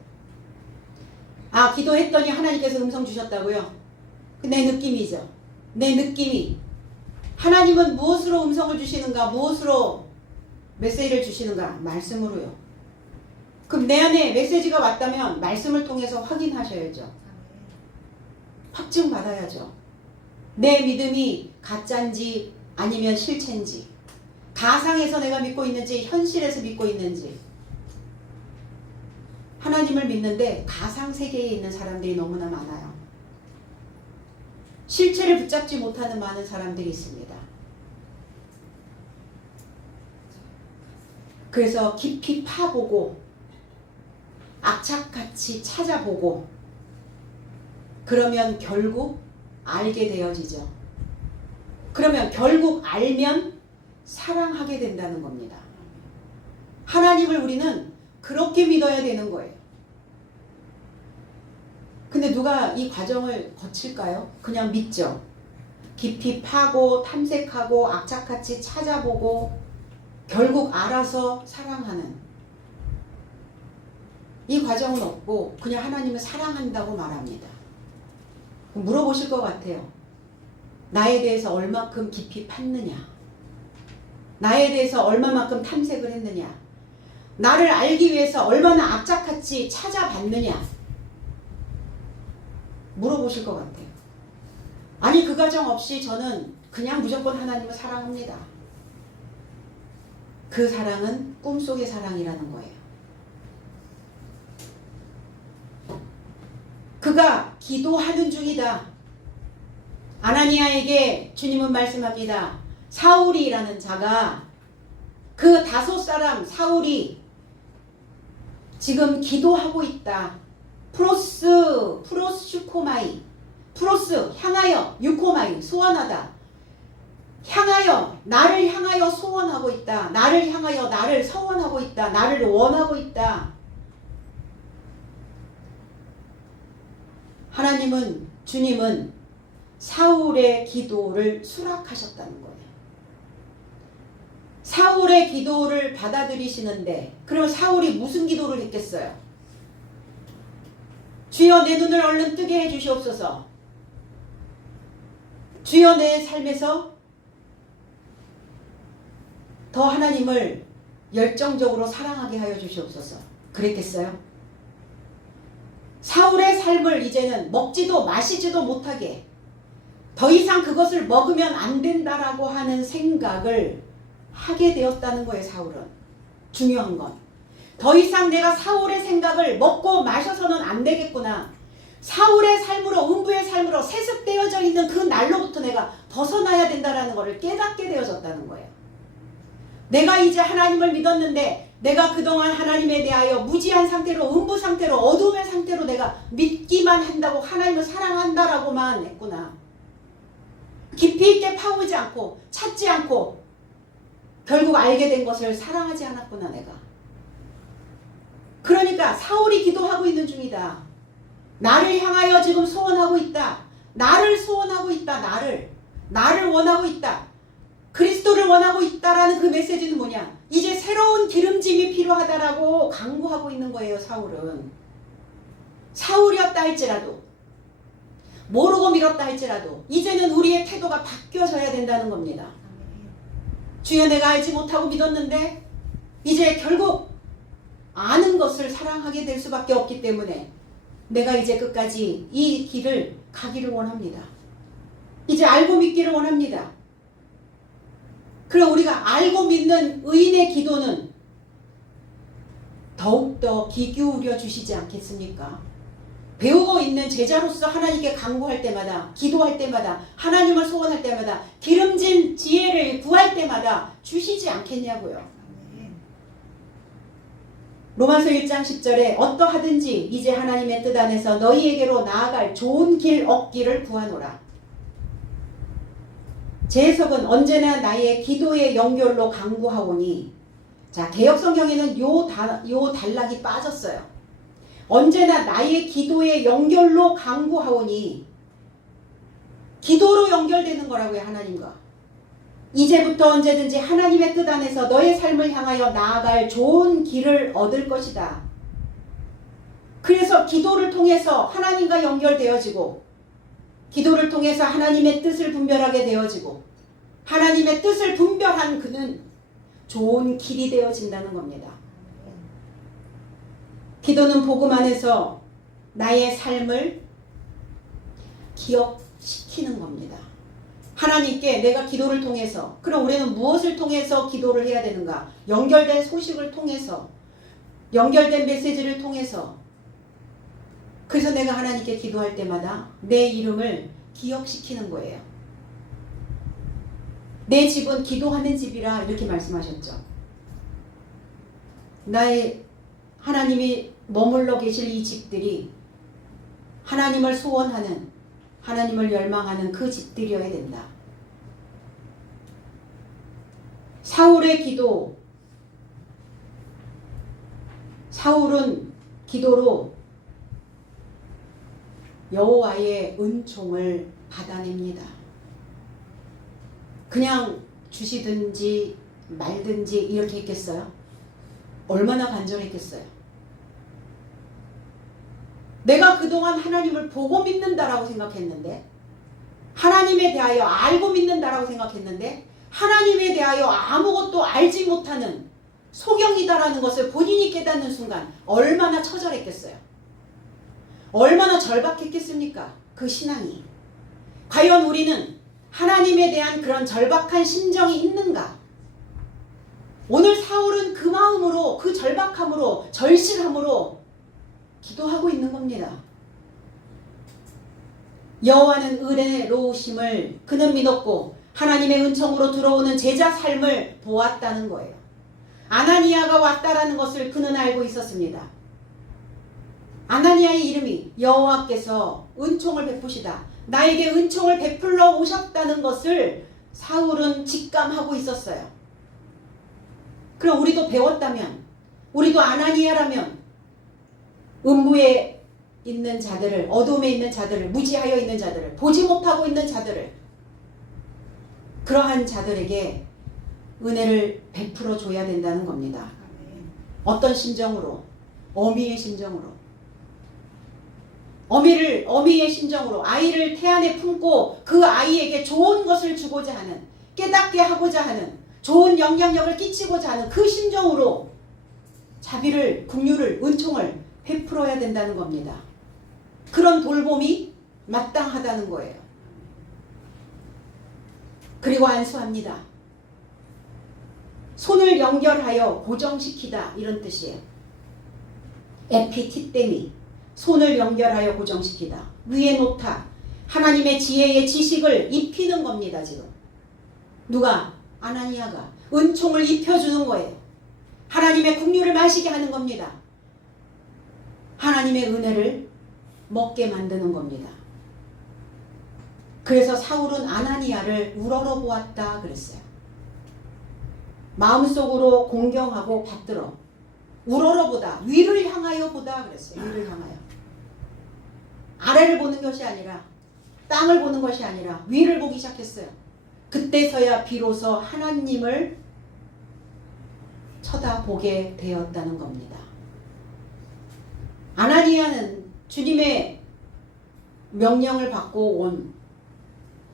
아, 기도했더니 하나님께서 음성 주셨다고요? 내 느낌이죠. 내 느낌이. 하나님은 무엇으로 음성을 주시는가? 무엇으로 메시지를 주시는가? 말씀으로요. 그럼 내 안에 메시지가 왔다면 말씀을 통해서 확인하셔야죠. 확증받아야죠. 내 믿음이 가짜인지 아니면 실체인지, 가상에서 내가 믿고 있는지 현실에서 믿고 있는지. 하나님을 믿는데 가상 세계에 있는 사람들이 너무나 많아요. 실체를 붙잡지 못하는 많은 사람들이 있습니다. 그래서 깊이 파보고 악착같이 찾아보고 그러면 결국 알게 되어지죠. 그러면 결국 알면 사랑하게 된다는 겁니다. 하나님을 우리는 그렇게 믿어야 되는 거예요. 근데 누가 이 과정을 거칠까요? 그냥 믿죠. 깊이 파고 탐색하고 악착같이 찾아보고 결국 알아서 사랑하는 이 과정은 없고 그냥 하나님을 사랑한다고 말합니다. 물어보실 것 같아요. 나에 대해서 얼마큼 깊이 팠느냐? 나에 대해서 얼마만큼 탐색을 했느냐? 나를 알기 위해서 얼마나 악착같이 찾아봤느냐? 물어보실 것 같아요. 아니, 그 과정 없이 저는 그냥 무조건 하나님을 사랑합니다. 그 사랑은 꿈속의 사랑이라는 거예요. 그가 기도하는 중이다. 아나니아에게 주님은 말씀합니다. 사울이라는 자가, 그 다섯 사람 사울이 지금 기도하고 있다. 프로스슈코마이, 프로스 향하여, 유코마이 소원하다. 향하여, 나를 향하여 소원하고 있다. 나를 향하여 나를 서원하고 있다. 나를 원하고 있다. 하나님은, 주님은 사울의 기도를 수락하셨다는 거예요. 사울의 기도를 받아들이시는데, 그러면 사울이 무슨 기도를 했겠어요? 주여 내 눈을 얼른 뜨게 해주시옵소서. 주여 내 삶에서 더 하나님을 열정적으로 사랑하게 하여 주시옵소서. 그랬겠어요? 사울의 삶을 이제는 먹지도 마시지도 못하게, 더 이상 그것을 먹으면 안 된다라고 하는 생각을 하게 되었다는 거예요. 사울은. 중요한 건 더 이상 내가 사울의 생각을 먹고 마셔서는 안 되겠구나. 사울의 삶으로, 음부의 삶으로 세습되어져 있는 그 날로부터 내가 벗어나야 된다는 것을 깨닫게 되어졌다는 거예요. 내가 이제 하나님을 믿었는데 내가 그동안 하나님에 대하여 무지한 상태로, 음부 상태로, 어둠의 상태로 내가 믿기만 한다고, 하나님을 사랑한다라고만 했구나. 깊이 있게 파보지 않고 찾지 않고 결국 알게 된 것을 사랑하지 않았구나 내가. 그러니까 사울이 기도하고 있는 중이다. 나를 향하여 지금 소원하고 있다. 나를 소원하고 있다. 나를 원하고 있다. 그리스도를 원하고 있다라는 그 메시지는 뭐냐? 이제 새로운 기름짐이 필요하다라고 강구하고 있는 거예요. 사울은. 사울이었다 할지라도, 모르고 믿었다 할지라도 이제는 우리의 태도가 바뀌어져야 된다는 겁니다. 주여 내가 알지 못하고 믿었는데 이제 결국 아는 것을 사랑하게 될 수밖에 없기 때문에 내가 이제 끝까지 이 길을 가기를 원합니다. 이제 알고 믿기를 원합니다. 그럼 우리가 알고 믿는 의인의 기도는 더욱더 귀 기울여 주시지 않겠습니까? 배우고 있는 제자로서 하나님께 간구할 때마다, 기도할 때마다, 하나님을 소원할 때마다, 기름진 지혜를 구할 때마다 주시지 않겠냐고요. 로마서 1장 10절에 어떠하든지 이제 하나님의 뜻 안에서 너희에게로 나아갈 좋은 길 얻기를 구하노라. 제 해석은 언제나 나의 기도의 연결로 간구하오니, 자, 개역성경에는 요 단락이 빠졌어요. 언제나 나의 기도의 연결로 간구하오니, 기도로 연결되는 거라고요. 하나님과. 이제부터 언제든지 하나님의 뜻 안에서 너의 삶을 향하여 나아갈 좋은 길을 얻을 것이다. 그래서 기도를 통해서 하나님과 연결되어지고, 기도를 통해서 하나님의 뜻을 분별하게 되어지고, 하나님의 뜻을 분별한 그는 좋은 길이 되어진다는 겁니다. 기도는 복음 안에서 나의 삶을 기억시키는 겁니다. 하나님께 내가 기도를 통해서, 그럼 우리는 무엇을 통해서 기도를 해야 되는가? 연결된 소식을 통해서, 연결된 메시지를 통해서. 그래서 내가 하나님께 기도할 때마다 내 이름을 기억시키는 거예요. 내 집은 기도하는 집이라 이렇게 말씀하셨죠. 나의 하나님이 머물러 계실 이 집들이 하나님을 소원하는, 하나님을 열망하는 그 집들이어야 된다. 사울의 기도, 사울은 기도로 여호와의 은총을 받아냅니다. 그냥 주시든지 말든지 이렇게 했겠어요? 얼마나 간절했겠어요? 내가 그동안 하나님을 보고 믿는다라고 생각했는데, 하나님에 대하여 알고 믿는다라고 생각했는데, 하나님에 대하여 아무것도 알지 못하는 소경이다라는 것을 본인이 깨닫는 순간 얼마나 처절했겠어요? 얼마나 절박했겠습니까? 그 신앙이. 과연 우리는 하나님에 대한 그런 절박한 심정이 있는가? 오늘 사울은 그 마음으로, 그 절박함으로, 절실함으로 기도하고 있는 겁니다. 여호와는 은혜로우심을 그는 믿었고 하나님의 은총으로 들어오는 제자 삶을 보았다는 거예요. 아나니아가 왔다라는 것을 그는 알고 있었습니다. 아나니아의 이름이 여호와께서 은총을 베푸시다, 나에게 은총을 베풀러 오셨다는 것을 사울은 직감하고 있었어요. 그럼 우리도 배웠다면, 우리도 아나니아라면 음부에 있는 자들을, 어둠에 있는 자들을, 무지하여 있는 자들을, 보지 못하고 있는 자들을, 그러한 자들에게 은혜를 베풀어 줘야 된다는 겁니다. 어떤 심정으로? 어미의 심정으로. 어미의 심정으로 아이를 태안에 품고 그 아이에게 좋은 것을 주고자 하는, 깨닫게 하고자 하는, 좋은 영향력을 끼치고자 하는 그 심정으로 자비를, 긍휼을, 은총을 베풀어야 된다는 겁니다. 그런 돌봄이 마땅하다는 거예요. 그리고 안수합니다. 손을 연결하여 고정시키다, 이런 뜻이에요. 에피티데미, 손을 연결하여 고정시키다, 위에 놓다, 하나님의 지혜의 지식을 입히는 겁니다. 지금 누가? 아나니아가 은총을 입혀주는 거예요. 하나님의 긍휼을 마시게 하는 겁니다. 하나님의 은혜를 먹게 만드는 겁니다. 그래서 사울은 아나니아를 우러러 보았다 그랬어요. 마음속으로 공경하고 받들어 우러러 보다, 위를 향하여 보다 그랬어요. 위를 향하여. 아래를 보는 것이 아니라, 땅을 보는 것이 아니라 위를 보기 시작했어요. 그때서야 비로소 하나님을 쳐다보게 되었다는 겁니다. 아나니아는 주님의 명령을 받고 온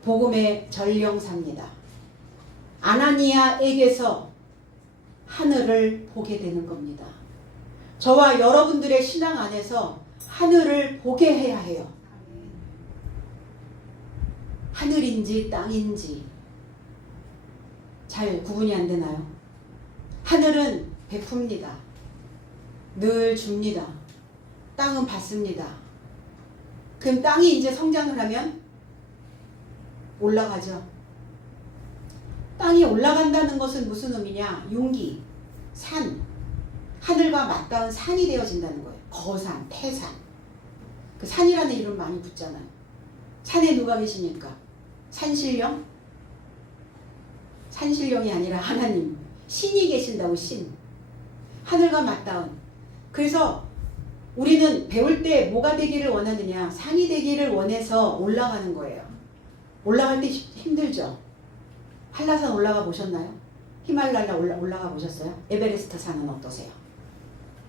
복음의 전령사입니다. 아나니아에게서 하늘을 보게 되는 겁니다. 저와 여러분들의 신앙 안에서 하늘을 보게 해야 해요. 하늘인지 땅인지. 잘 구분이 안 되나요? 하늘은 베풉니다. 늘 줍니다. 땅은 받습니다. 그럼 땅이 이제 성장을 하면 올라가죠. 땅이 올라간다는 것은 무슨 의미냐? 용기, 산, 하늘과 맞닿은 산이 되어진다는 거예요. 거산, 태산. 그 산이라는 이름 많이 붙잖아요. 산에 누가 계시니까? 산신령? 산신령이 아니라 하나님, 신이 계신다고. 신. 하늘과 맞닿은. 그래서 우리는 배울 때 뭐가 되기를 원하느냐? 산이 되기를 원해서 올라가는 거예요. 올라갈 때 힘들죠? 한라산 올라가 보셨나요? 히말라야 올라가 보셨어요? 에베레스트 산은 어떠세요?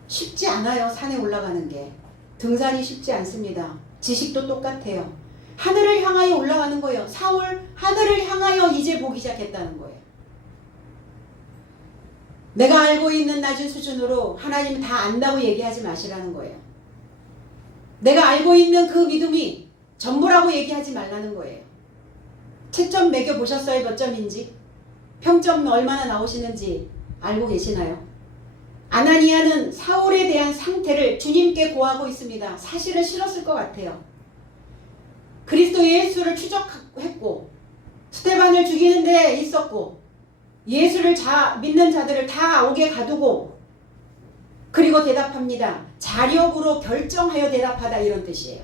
쉽지 않아요. 산에 올라가는 게. 등산이 쉽지 않습니다. 지식도 똑같아요. 하늘을 향하여 올라가는 거예요. 사울, 하늘을 향하여 이제 보기 시작했다는 거예요. 내가 알고 있는 낮은 수준으로 하나님 다 안다고 얘기하지 마시라는 거예요. 내가 알고 있는 그 믿음이 전부라고 얘기하지 말라는 거예요. 채점 매겨보셨어요? 몇 점인지? 평점 얼마나 나오시는지 알고 계시나요? 아나니아는 사울에 대한 상태를 주님께 고하고 있습니다. 사실은 싫었을 것 같아요. 그리스도 예수를 추적했고 스데반을 죽이는 데 있었고 예수를 믿는 자들을 다 옥에 가두고 그리고 대답합니다. 자력으로 결정하여 대답하다 이런 뜻이에요.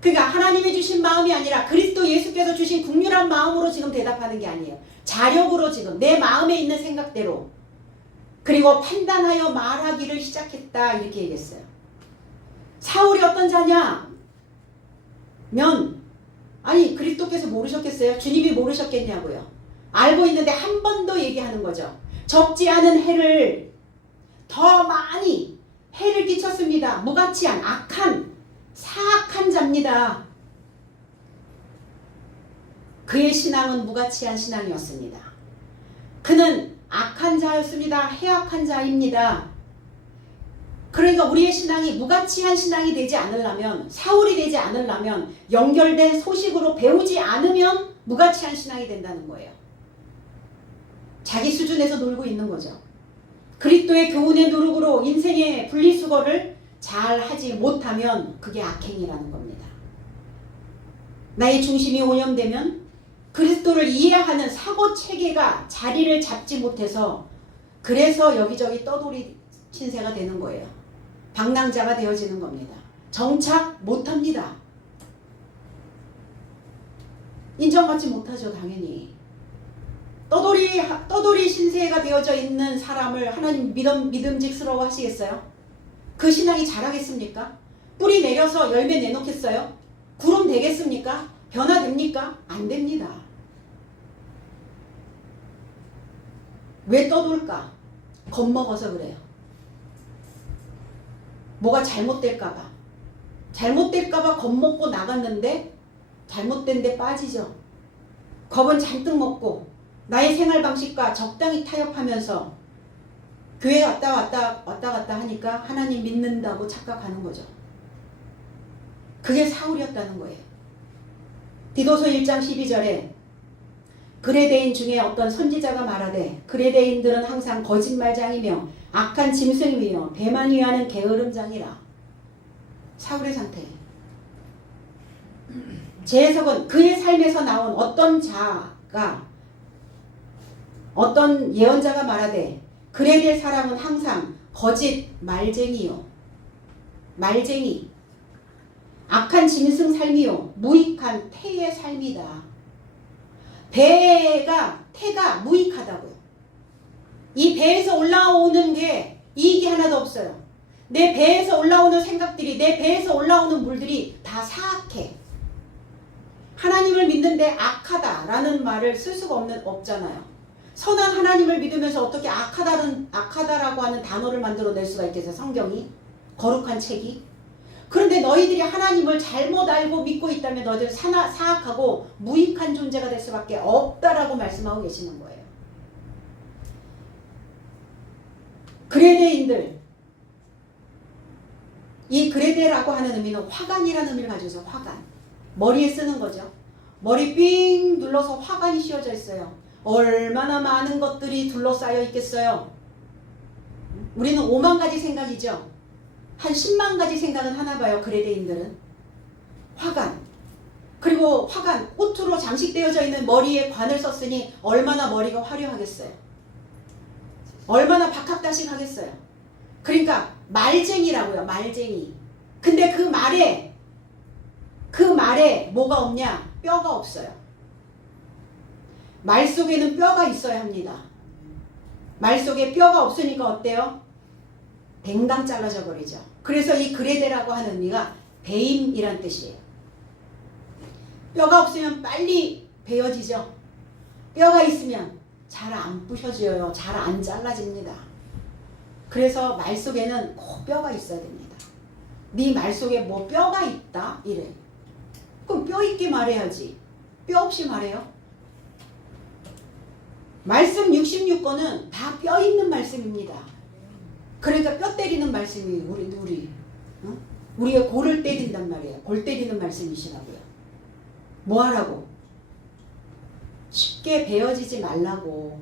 그러니까 하나님이 주신 마음이 아니라 그리스도 예수께서 주신 국률한 마음으로 지금 대답하는 게 아니에요. 자력으로 지금 내 마음에 있는 생각대로 그리고 판단하여 말하기를 시작했다 이렇게 얘기했어요. 사울이 어떤 자냐? 아니 그리스도께서 모르셨겠어요? 주님이 모르셨겠냐고요? 알고 있는데 한 번 더 얘기하는 거죠. 적지 않은 해를 더 많이 해를 끼쳤습니다. 무가치한 악한 사악한 자입니다. 그의 신앙은 무가치한 신앙이었습니다. 그는 악한 자였습니다. 해악한 자입니다. 그러니까 우리의 신앙이 무가치한 신앙이 되지 않으려면 사울이 되지 않으려면 연결된 소식으로 배우지 않으면 무가치한 신앙이 된다는 거예요. 자기 수준에서 놀고 있는 거죠. 그리스도의 교훈의 누룩으로 인생의 분리수거를 잘 하지 못하면 그게 악행이라는 겁니다. 나의 중심이 오염되면 그리스도를 이해하는 사고체계가 자리를 잡지 못해서 그래서 여기저기 떠돌이 신세가 되는 거예요. 방랑자가 되어지는 겁니다. 정착 못합니다. 인정받지 못하죠. 당연히. 떠돌이 신세가 되어져 있는 사람을 하나님 믿음직스러워 하시겠어요? 그 신앙이 자라겠습니까? 뿌리 내려서 열매 내놓겠어요? 구름 되겠습니까? 변화됩니까? 안 됩니다. 왜 떠돌까? 겁먹어서 그래요. 뭐가 잘못될까봐. 잘못될까봐 겁먹고 나갔는데 잘못된 데 빠지죠. 겁은 잔뜩 먹고 나의 생활 방식과 적당히 타협하면서 교회 왔다 갔다 하니까 하나님 믿는다고 착각하는 거죠. 그게 사울이었다는 거예요. 디도서 1장 12절에 그레데인 중에 어떤 선지자가 말하되 그레데인들은 항상 거짓말장이며 악한 짐승이며 배만 위하는 게으름장이라. 사울의 상태. 제 해석은 그의 삶에서 나온 어떤 예언자가 말하되 그레데 사람은 항상 거짓 말쟁이요. 말쟁이. 악한 짐승 삶이요. 무익한 태의 삶이다. 태가 무익하다고요. 이 배에서 올라오는 게 이익이 하나도 없어요. 내 배에서 올라오는 생각들이, 내 배에서 올라오는 물들이 다 사악해. 하나님을 믿는데 악하다라는 말을 쓸 수가 없잖아요. 선한 하나님을 믿으면서 어떻게 악하다라고 하는 단어를 만들어낼 수가 있겠어요? 성경이? 거룩한 책이? 그런데 너희들이 하나님을 잘못 알고 믿고 있다면 너희들 사악하고 무익한 존재가 될 수밖에 없다라고 말씀하고 계시는 거예요. 그레데인들, 이 그레데라고 하는 의미는 화관이라는 의미를 가지고 있어요. 화관. 머리에 쓰는 거죠. 머리 삥 눌러서 화관이 씌워져 있어요. 얼마나 많은 것들이 둘러싸여 있겠어요. 우리는 5만 가지 생각이죠. 한 10만 가지 생각은 하나 봐요. 그레데인들은. 화관. 그리고 화관, 꽃으로 장식되어져 있는 머리에 관을 썼으니 얼마나 머리가 화려하겠어요. 얼마나 박학다식하겠어요. 그러니까 말쟁이라고요. 말쟁이. 근데 그 말에 뭐가 없냐? 뼈가 없어요. 말 속에는 뼈가 있어야 합니다. 말 속에 뼈가 없으니까 어때요? 댕강 잘라져 버리죠. 그래서 이 그레데라고 하는 의미가 배임이란 뜻이에요. 뼈가 없으면 빨리 베어지죠. 뼈가 있으면 잘 안 부셔져요. 잘 안 잘라집니다. 그래서 말 속에는 꼭 뼈가 있어야 됩니다. 네 말 속에 뭐 뼈가 있다? 이래. 그럼 뼈 있게 말해야지. 뼈 없이 말해요? 말씀 66권은 다 뼈 있는 말씀입니다. 그러니까 뼈 때리는 말씀이 우리 우리의 골을 때린단 말이에요. 골 때리는 말씀이시라고요. 뭐 하라고? 쉽게 베어지지 말라고.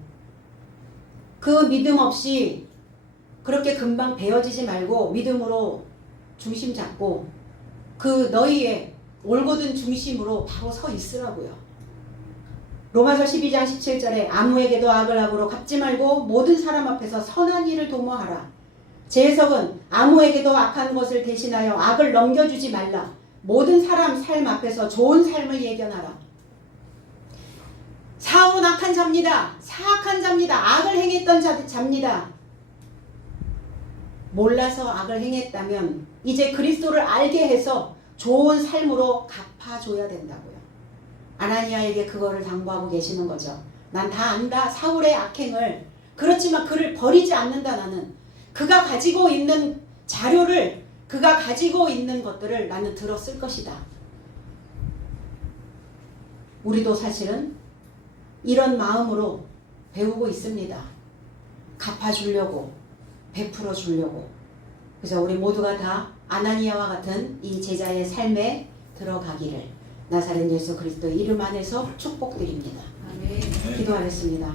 그 믿음 없이 그렇게 금방 베어지지 말고 믿음으로 중심 잡고 그 너희의 올곧은 중심으로 바로 서 있으라고요. 로마서 12장 17절에 아무에게도 악을 악으로 갚지 말고 모든 사람 앞에서 선한 일을 도모하라. 제 해석은 아무에게도 악한 것을 대신하여 악을 넘겨주지 말라. 모든 사람 삶 앞에서 좋은 삶을 예견하라. 사울은 악한 자입니다. 사악한 자입니다. 악을 행했던 자입니다. 몰라서 악을 행했다면 이제 그리스도를 알게 해서 좋은 삶으로 갚아줘야 된다고요. 아나니아에게 그거를 당부하고 계시는 거죠. 난 다 안다. 사울의 악행을. 그렇지만 그를 버리지 않는다. 나는 그가 가지고 있는 자료를, 그가 가지고 있는 것들을 나는 들어 쓸 것이다. 우리도 사실은 이런 마음으로 배우고 있습니다. 갚아주려고, 베풀어 주려고. 그래서 우리 모두가 다 아나니아와 같은 이 제자의 삶에 들어가기를 나사렛 예수 그리스도의 이름 안에서 축복드립니다. 아멘. 기도하겠습니다.